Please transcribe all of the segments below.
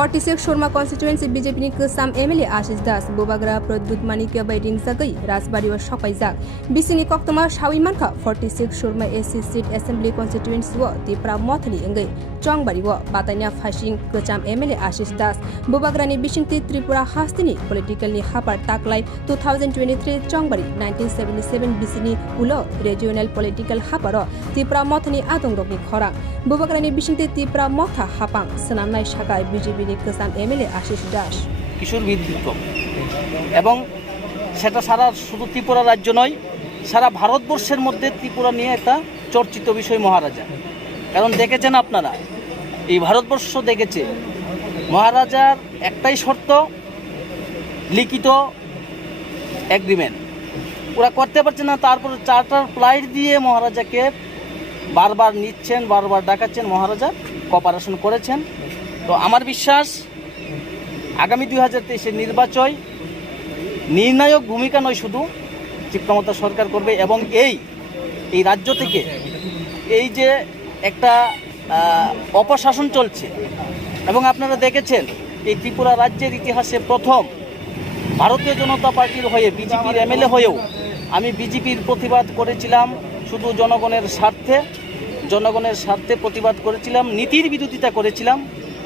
46 Surma Constituency BJP ni Kesam MLA Ashish Das Bobagra Pradut Manikya Baiding Zagai Rasbari wa Shokaizak Bisini Koktoma Shawimanka 46 Surma AC Seat Assembly Constituency wa Tipra Mothani Ngai Chongbari wa Batainai Fashing Kesam MLA Ashish Das Bobagra ni Bishingti Tripura Hastini Political ni Hapar Taklai 2023 Chongbari 1977 Bisini Ulo Regional Political Haparo Tipra Mothani Adongrok ni Khorang Bobagra ni Bishingti Tipra Motha Hapang Senamnai Shakai BJP ni Kesam MLA Ashish Das কিশোর বিদ্যুৎ এবং সেটা সারা শুধু ত্রিপুরা রাজ্য নয় সারা ভারতবর্ষের মধ্যে ত্রিপুরা নিয়ে একটা চর্চিত বিষয় মহারাজা কারণ দেখেছেন আপনারা এই ভারতবর্ষ দেখেছে মহারাজার একটাই শর্ত লিখিত এগ্রিমেন্ট ওরা করতে পারছে না তারপর চার্টার ফ্লাইট দিয়ে মহারাজাকে বারবার নিচ্ছেন বারবার ডাকাচ্ছেন মহারাজা কোঅপারেশন করেছেন তো আমার বিশ্বাস আগামী 2023 নির্বাচন নির্ণায়ক ভূমিকা নয় শুধু চিত্রমতা সরকার করবে এবং এই রাজ্য থেকে এই যে একটা অপশাসন চলছে এবং আপনারা দেখেছেন এই ত্রিপুরা রাজ্যের ইতিহাসে প্রথম ভারতীয় জনতা পার্টির হয়ে বিজেপির এমএলএ হয়েও আমি বিজেপির প্রতিবাদ করেছিলাম শুধু জনগণের স্বার্থে প্রতিবাদ করেছিলাম নীতির বিরোধিতা করেছিলাম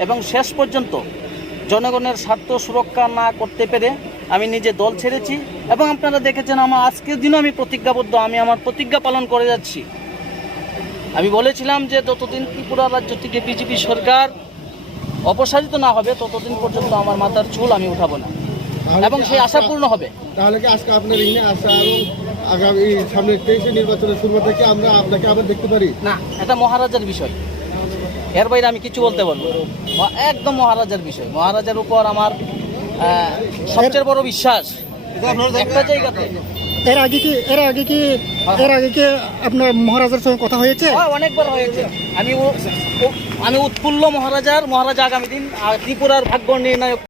এবং শেষ পর্যন্ত জনগণের স্বার্থ সুরক্ষা না করতে পেরে আমি নিজে দল ছেড়েছি এবং আপনারা দেখেছেন আমার আজকের দিনও আমি প্রতিজ্ঞাবদ্ধ আমি আমার প্রতিজ্ঞা পালন করে যাচ্ছি আমি বলেছিলাম যে যতদিন ত্রিপুরা রাজ্য থেকে বিজেপি সরকার অপসারিত না হবে ততদিন পর্যন্ত আমার মাথার চুল আমি উঠাবো না এবং সেই আশা পূর্ণ হবে তাহলে কি আজকে আপনার এই আশা এবং আগামী সামনে 23 নির্বাচনের শুরু থেকে আমরা আপনাকে আবার দেখতে পারি না এটা মহারাজার বিষয় এর বাইরে আমি কিছু বলতে পারবো একদম মহারাজার বিষয় মহারাজার উপর আমার সবচেয়ে বড় বিশ্বাস একটা জায়গাতে এর আগে কি আপনার মহারাজার সঙ্গে কথা হয়েছে অনেকবার হয়েছে আমি উৎফুল্ল মহারাজা আগামী দিন ত্রিপুরার ভাগ্য নির্ণায়ক